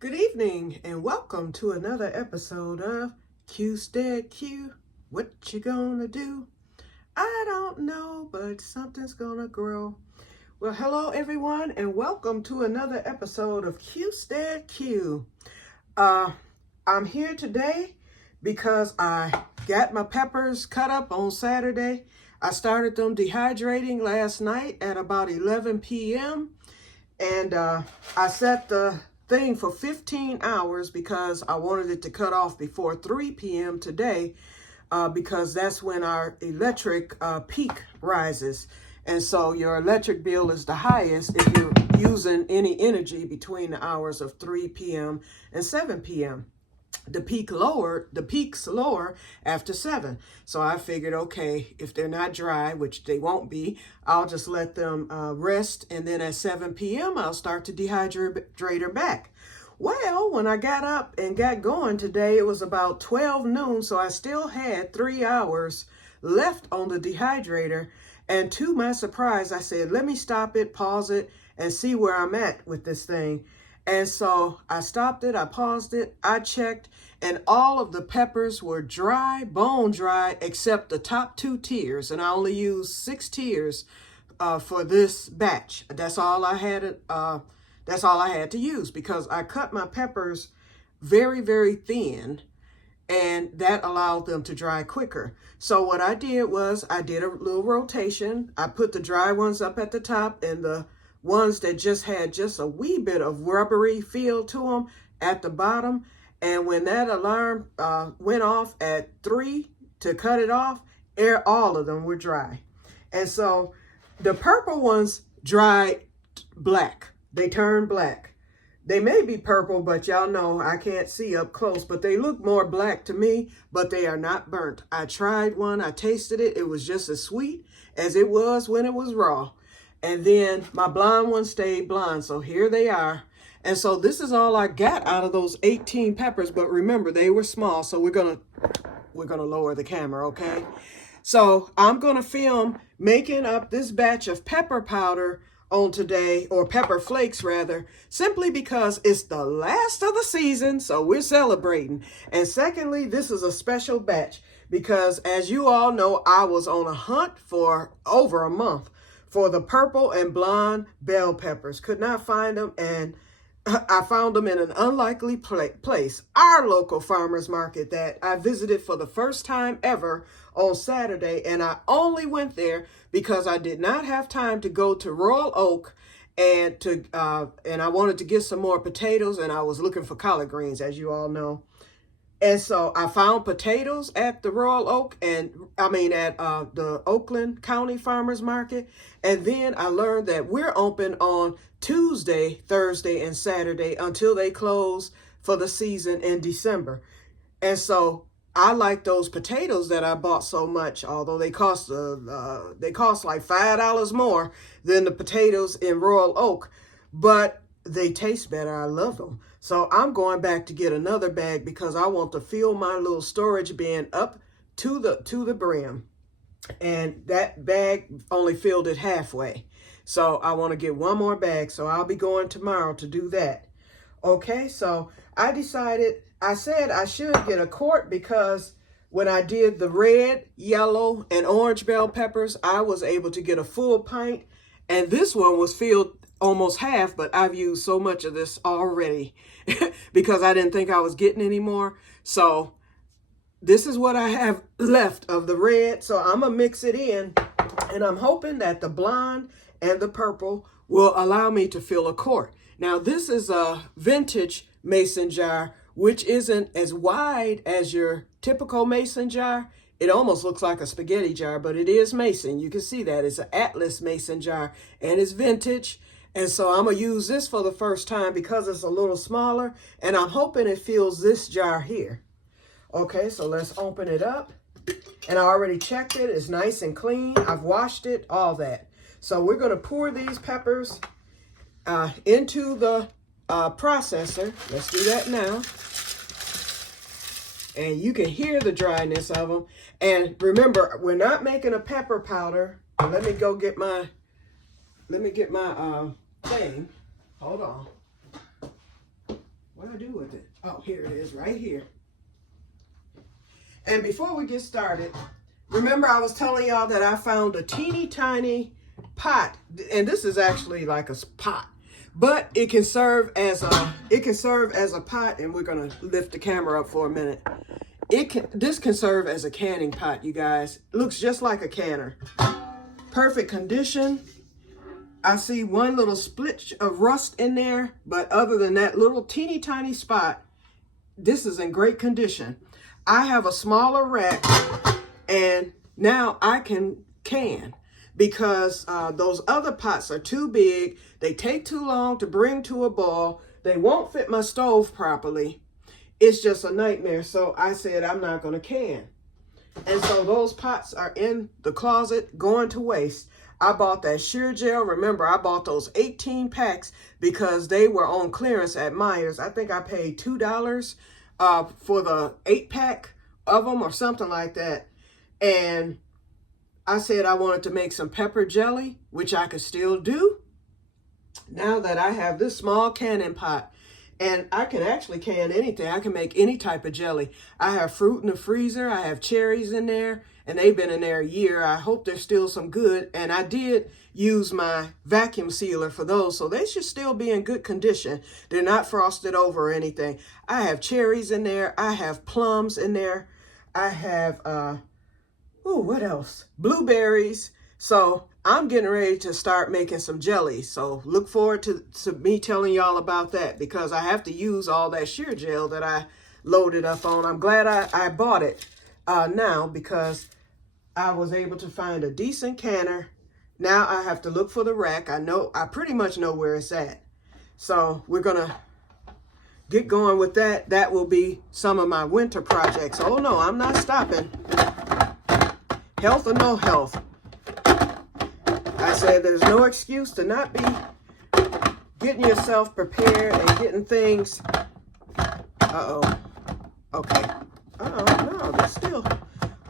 Good evening and welcome to another episode of Que-stead-Que. What you gonna do? I don't know, but something's gonna grow. Well, hello everyone and welcome to another episode of Que-stead-Que. I'm here today because I got my peppers cut up on Saturday. I started them dehydrating last night at about 11 p.m. and I set the thing for 15 hours because I wanted it to cut off before 3 p.m. today because that's when our electric peak rises. And so your electric bill is the highest if you're using any energy between the hours of 3 p.m. and 7 p.m. The peak's lower after 7. So I figured, okay, if they're not dry, which they won't be, I'll just let them rest. And then at 7 p.m., I'll start to dehydrate her back. Well, when I got up and got going today, it was about 12 noon. So I still had 3 hours left on the dehydrator. And to my surprise, I said, let me stop it, pause it, and see where I'm at with this thing. And so I stopped it, I paused it, I checked, and all of the peppers were dry, bone dry, except the top 2 tiers. And I only used 6 tiers for this batch. That's all I had. That's all I had to use because I cut my peppers very, very thin, and that allowed them to dry quicker. So what I did was I did a little rotation. I put the dry ones up at the top and the ones that just had just a wee bit of rubbery feel to them at the bottom. And when that alarm went off at 3 to cut it off, all of them were dry. And so the purple ones dried black. They turned black. They may be purple, but y'all know I can't see up close, but they look more black to me, but they are not burnt. I tried one, I tasted it. It was just as sweet as it was when it was raw. And then my blonde one stayed blonde. So here they are. And so this is all I got out of those 18 peppers. But remember, they were small. So we're gonna lower the camera, okay? So I'm gonna film making up this batch of pepper powder on today, or pepper flakes rather, simply because it's the last of the season. So we're celebrating. And secondly, this is a special batch because as you all know, I was on a hunt for over a month for the purple and blonde bell peppers. Could not find them, and I found them in an unlikely place, our local farmer's market that I visited for the first time ever on Saturday. And I only went there because I did not have time to go to Royal Oak and I wanted to get some more potatoes, and I was looking for collard greens, as you all know. And so I found potatoes at the Royal Oak at the Oakland County Farmers Market. And then I learned that we're open on Tuesday, Thursday, and Saturday until they close for the season in December. And so I like those potatoes that I bought so much, although they cost like $5 more than the potatoes in Royal Oak, but they taste better. I love them. So I'm going back to get another bag because I want to fill my little storage bin up to the brim. And that bag only filled it halfway. So I want to get one more bag. So I'll be going tomorrow to do that. Okay, so I said I should get a quart because when I did the red, yellow, and orange bell peppers, I was able to get a full pint. And this one was filled almost half, but I've used so much of this already because I didn't think I was getting any more. So this is what I have left of the red. So I'm gonna mix it in, and I'm hoping that the blonde and the purple will allow me to fill a quart. Now this is a vintage mason jar, which isn't as wide as your typical mason jar. It almost looks like a spaghetti jar, but it is mason. You can see that it's an Atlas mason jar, and it's vintage. And so I'm going to use this for the first time because it's a little smaller, and I'm hoping it fills this jar here. Okay, so let's open it up. And I already checked it. It's nice and clean. I've washed it, all that. So we're going to pour these peppers into the processor. Let's do that now. And you can hear the dryness of them. And remember, we're not making a pepper powder. Let me go get my thing. Hold on. Why do with it? Oh, here it is right here. And before we get started, remember I was telling y'all that I found a teeny tiny pot, and this is actually like a pot, but it can serve as a pot, and we're gonna lift the camera up for a minute. This can serve as a canning pot, you guys. It looks just like a canner. Perfect condition. I see one little split of rust in there, but other than that little teeny tiny spot, this is in great condition. I have a smaller rack, and now I can because those other pots are too big. They take too long to bring to a boil. They won't fit my stove properly. It's just a nightmare. So I said, I'm not going to can. And so those pots are in the closet going to waste. I bought that shear gel. Remember, I bought those 18 packs because they were on clearance at Myers. I think I paid $2 for the 8-pack of them or something like that. And I said I wanted to make some pepper jelly, which I could still do now that I have this small canning pot. And I can actually can anything. I can make any type of jelly. I have fruit in the freezer. I have cherries in there, and they've been in there a year. I hope there's still some good. And I did use my vacuum sealer for those, so they should still be in good condition. They're not frosted over or anything. I have cherries in there. I have plums in there. I have, what else? Blueberries. So I'm getting ready to start making some jelly. So look forward to me telling y'all about that, because I have to use all that shear gel that I loaded up on. I'm glad I bought it now, because I was able to find a decent canner. Now I have to look for the rack. I pretty much know where it's at. So we're gonna get going with that. That will be some of my winter projects. Oh no, I'm not stopping. Health or no health. I said there's no excuse to not be getting yourself prepared and getting things. Uh-oh. Okay. Uh-oh, no, that's still.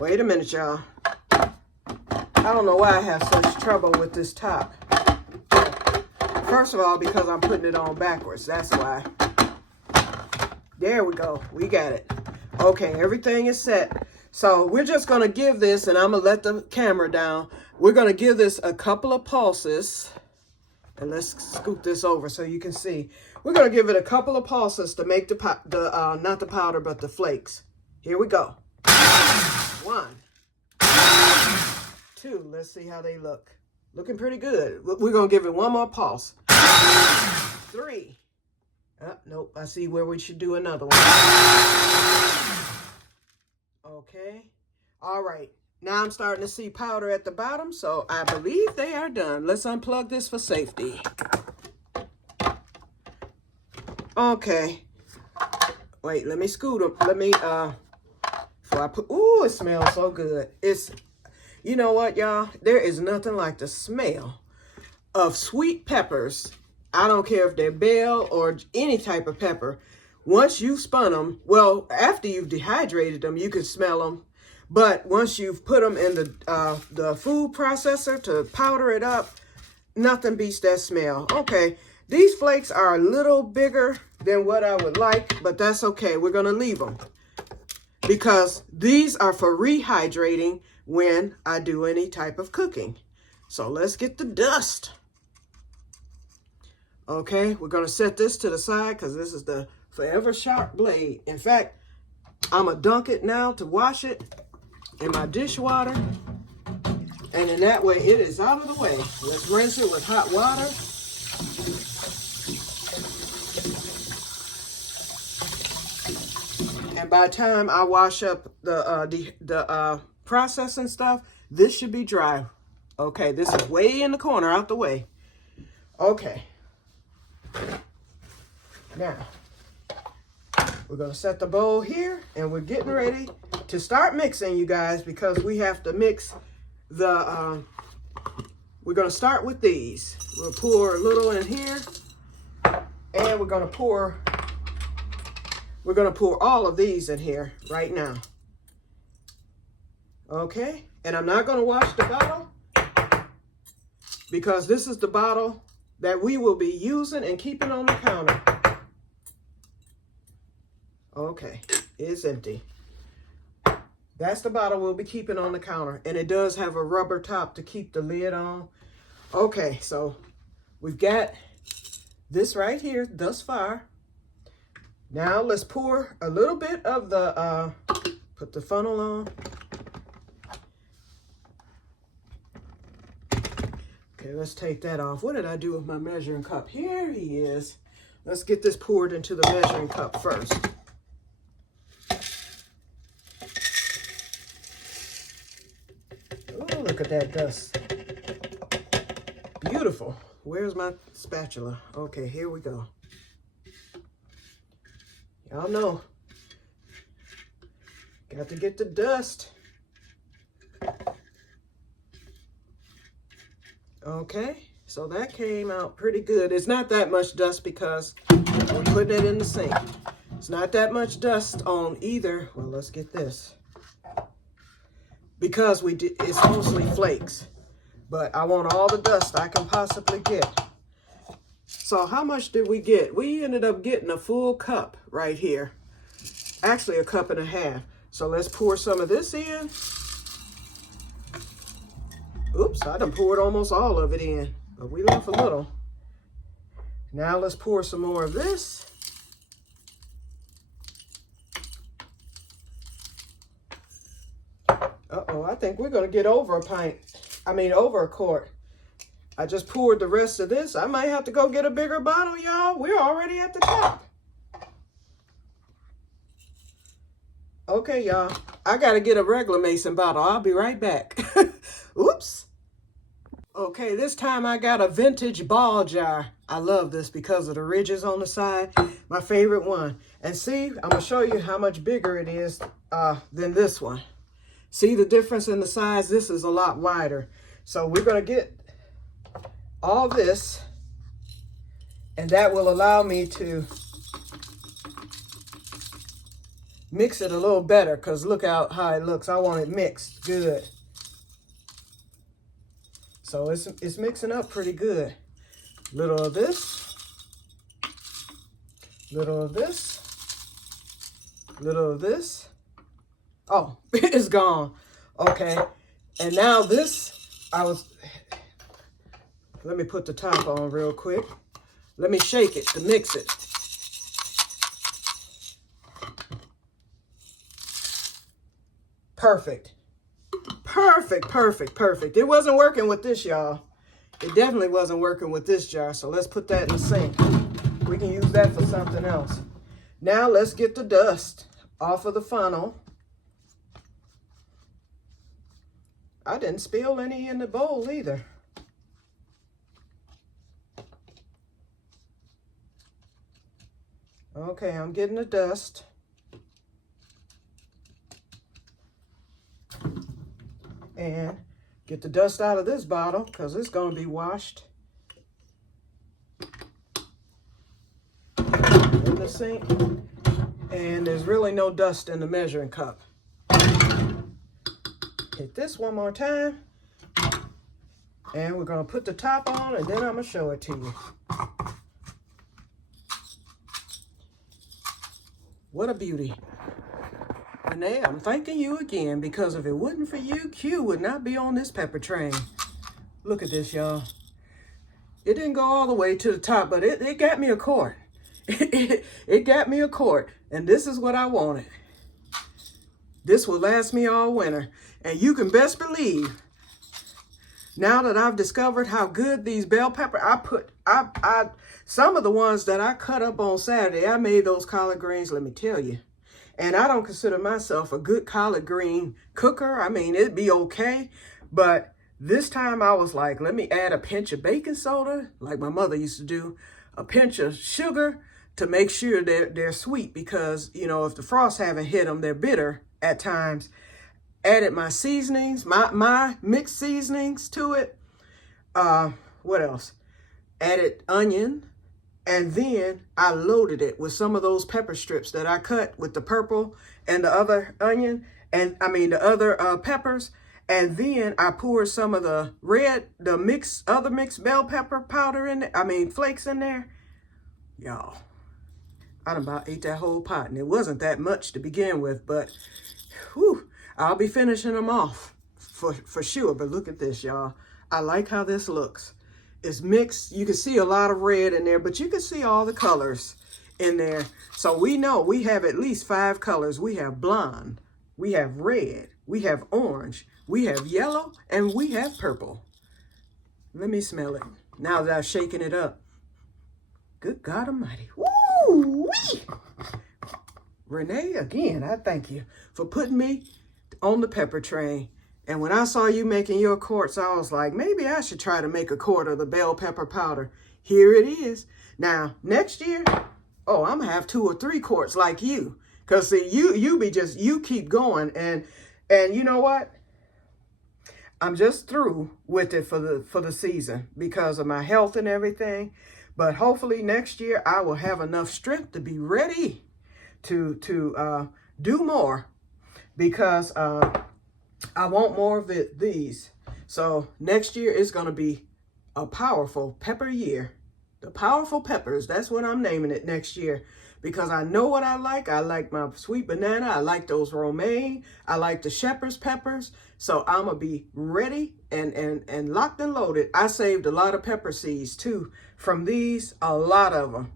Wait a minute, y'all. I don't know why I have such trouble with this top. First of all, because I'm putting it on backwards. That's why. There we go. We got it. Okay, everything is set. So we're just going to give this, and I'm going to let the camera down. We're going to give this a couple of pulses. And let's scoop this over so you can see. We're going to give it a couple of pulses to make not the powder, but the flakes. Here we go. 1, 2. Let's see how they look. Looking pretty good. We're going to give it one more pulse. 3. Nope. I see where we should do another one. Okay. All right. Now I'm starting to see powder at the bottom, so I believe they are done. Let's unplug this for safety. Okay. Wait, let me scoot up. Let me, before I put, ooh, it smells so good. You know what, y'all? There is nothing like the smell of sweet peppers. I don't care if they're bell or any type of pepper. Once you've spun them, well, after you've dehydrated them, you can smell them. But once you've put them in the food processor to powder it up, nothing beats that smell. Okay, these flakes are a little bigger than what I would like, but that's okay. We're going to leave them because these are for rehydrating when I do any type of cooking. So let's get the dust. Okay, we're going to set this to the side because this is the Forever Sharp blade. In fact, I'm going to dunk it now to wash it in my dishwater. And in that way, it is out of the way. Let's rinse it with hot water. And by the time I wash up the processing stuff, this should be dry. Okay, this is way in the corner, out the way. Okay. Now, we're going to set the bowl here, and we're getting ready to start mixing, you guys, because we have to mix the, we're going to start with these. We'll pour a little in here, and we're going to pour all of these in here right now. Okay, and I'm not going to wash the bottle because this is the bottle that we will be using and keeping on the counter. Okay, it's empty. That's the bottle we'll be keeping on the counter. And it does have a rubber top to keep the lid on. Okay, so we've got this right here thus far. Now let's pour a little bit of the, put the funnel on. Okay, let's take that off. What did I do with my measuring cup? Here he is. Let's get this poured into the measuring cup first. Oh, look at that dust. Beautiful. Where's my spatula? Okay, here we go. Y'all know, got to get the dust. Okay, so that came out pretty good. It's not that much dust because we're putting it in the sink. It's not that much dust on either. Well, let's get this. Because it's mostly flakes. But I want all the dust I can possibly get. So how much did we get? We ended up getting a full cup right here. Actually, a cup and a half. So let's pour some of this in. Oops, I done poured almost all of it in, but we left a little. Now let's pour some more of this. Uh-oh, I think we're gonna get over a quart. I just poured the rest of this. I might have to go get a bigger bottle, y'all. We're already at the top. Okay, y'all. I gotta get a regular mason bottle. I'll be right back. Oops. Okay, this time I got a vintage ball jar. I love this because of the ridges on the side. My favorite one. And see, I'm gonna show you how much bigger it is than this one. See the difference in the size? This is a lot wider. So we're gonna get all this, and that will allow me to mix it a little better, because look out how it looks. I want it mixed good. So it's mixing up pretty good. Little of this, little of this, little of this. Oh, it's gone. Okay, and now this, let me put the top on real quick. Let me shake it to mix it. Perfect. Perfect, perfect, perfect. It wasn't working with this, y'all. It definitely wasn't working with this jar. So let's put that in the sink. We can use that for something else. Now let's get the dust off of the funnel. I didn't spill any in the bowl either. Okay, I'm getting the dust. And get the dust out of this bottle because it's going to be washed in the sink. And there's really no dust in the measuring cup. Hit this one more time. And we're going to put the top on, and then I'm going to show it to you. What a beauty. Renee, I'm thanking you again, because if it wasn't for you, Q would not be on this pepper train. Look at this, y'all. It didn't go all the way to the top, but it got me a quart. It got me a quart, and this is what I wanted. This will last me all winter, and you can best believe, now that I've discovered how good these bell pepper, some of the ones that I cut up on Saturday, I made those collard greens, let me tell you. And I don't consider myself a good collard green cooker. I mean, it'd be okay. But this time I was like, let me add a pinch of baking soda, like my mother used to do, a pinch of sugar to make sure they're sweet, because, you know, if the frost haven't hit them, they're bitter at times. Added my seasonings, my mixed seasonings to it. What else? Added onion. And then I loaded it with some of those pepper strips that I cut with the purple and the other onion, and the other peppers. And then I poured some of the other mixed bell pepper powder in there, flakes in there. Y'all, I done about ate that whole pot, and it wasn't that much to begin with, but whew, I'll be finishing them off for sure. But look at this, y'all. I like how this looks. It's mixed. You can see a lot of red in there, but you can see all the colors in there. So we know we have at least 5 colors. We have blonde, we have red, we have orange, we have yellow, and we have purple. Let me smell it now that I've shaken it up. Good God Almighty. Woo-wee! Renee, again, I thank you for putting me on the pepper train. And when I saw you making your quarts, I was like, maybe I should try to make a quart of the bell pepper powder. Here it is. Now, next year, oh, I'm going to have 2 or 3 quarts like you. Because, see, you keep going. And you know what? I'm just through with it for the season because of my health and everything. But hopefully next year, I will have enough strength to be ready to do more. Because I want more of these. So next year is going to be a powerful pepper year. The powerful peppers, that's what I'm naming it next year. Because I know what I like. I like my sweet banana. I like those romaine. I like the shepherd's peppers. So I'm going to be ready and locked and loaded. I saved a lot of pepper seeds too from these, a lot of them.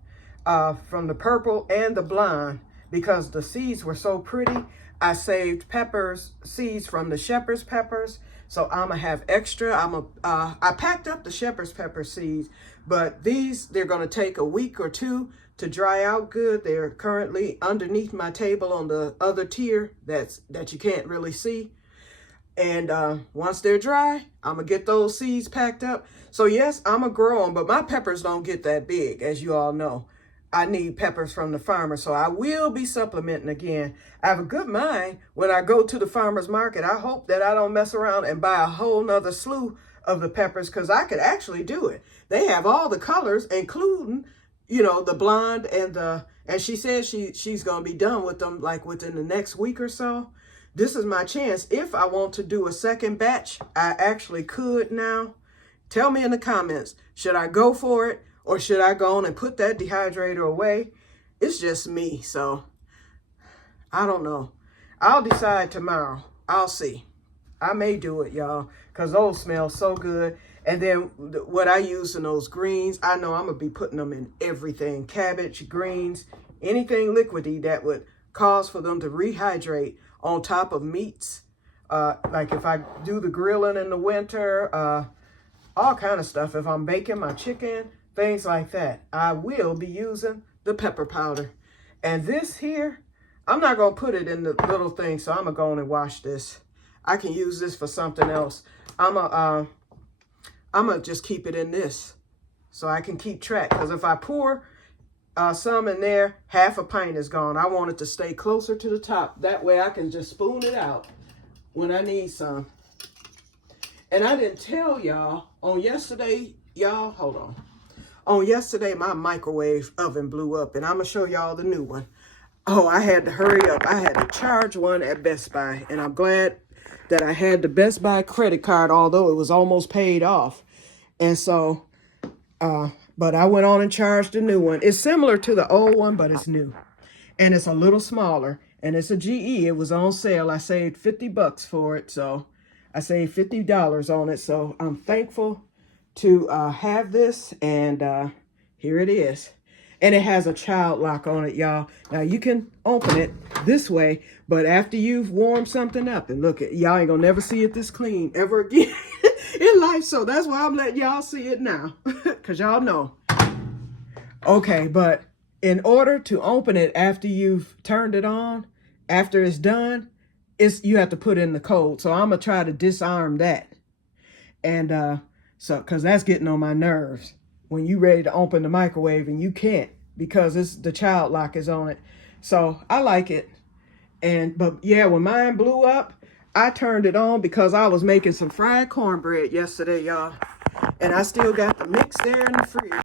From the purple and the blonde, because the seeds were so pretty. I saved peppers, seeds from the shepherd's peppers. So I'm going to have extra. I packed up the shepherd's pepper seeds, but these, they're going to take a week or 2 to dry out good. They're currently underneath my table on the other tier that you can't really see. And once they're dry, I'm going to get those seeds packed up. So yes, I'm going to grow them, but my peppers don't get that big, as you all know. I need peppers from the farmer, so I will be supplementing again. I have a good mind when I go to the farmer's market. I hope that I don't mess around and buy a whole nother slew of the peppers, because I could actually do it. They have all the colors, including, you know, the blonde and she says she's going to be done with them like within the next week or so. This is my chance. If I want to do a second batch, I actually could now. Tell me in the comments, should I go for it? Or should I go on and put that dehydrator away? It's just me, so I don't know. I'll decide tomorrow. I'll see. I may do it, y'all, because those smell so good. And then what I use in those greens, I know I'm going to be putting them in everything. Cabbage, greens, anything liquidy that would cause for them to rehydrate on top of meats. Like if I do the grilling in the winter, all kind of stuff. If I'm baking my chicken, things like that, I will be using the pepper powder. And this here, I'm not going to put it in the little thing, so I'm going to go on and wash this. I can use this for something else. I'm going to just keep it in this so I can keep track. Because if I pour some in there, half a pint is gone. I want it to stay closer to the top. That way I can just spoon it out when I need some. And I didn't tell y'all on yesterday, y'all, hold on. On yesterday, my microwave oven blew up, and I'm going to show y'all the new one. Oh, I had to hurry up. I had to charge one at Best Buy, and I'm glad that I had the Best Buy credit card, although it was almost paid off. And so, but I went on and charged a new one. It's similar to the old one, but it's new. And it's a little smaller, and it's a GE. It was on sale. I saved 50 bucks for it, so I saved $50 on it. So I'm thankful to have this, and here it is. And it has a child lock on it, y'all. Now you can open it this way, but after you've warmed something up, and look, y'all ain't gonna never see it this clean ever again in life. So that's why I'm letting y'all see it now, because y'all know. Okay, but in order to open it after you've turned it on, after it's done, you have to put in the code. So I'm gonna try to disarm that. And so, because that's getting on my nerves when you ready to open the microwave and you can't because the child lock is on it. So I like it. But yeah, when mine blew up, I turned it on because I was making some fried cornbread yesterday, y'all. And I still got the mix there in the fridge.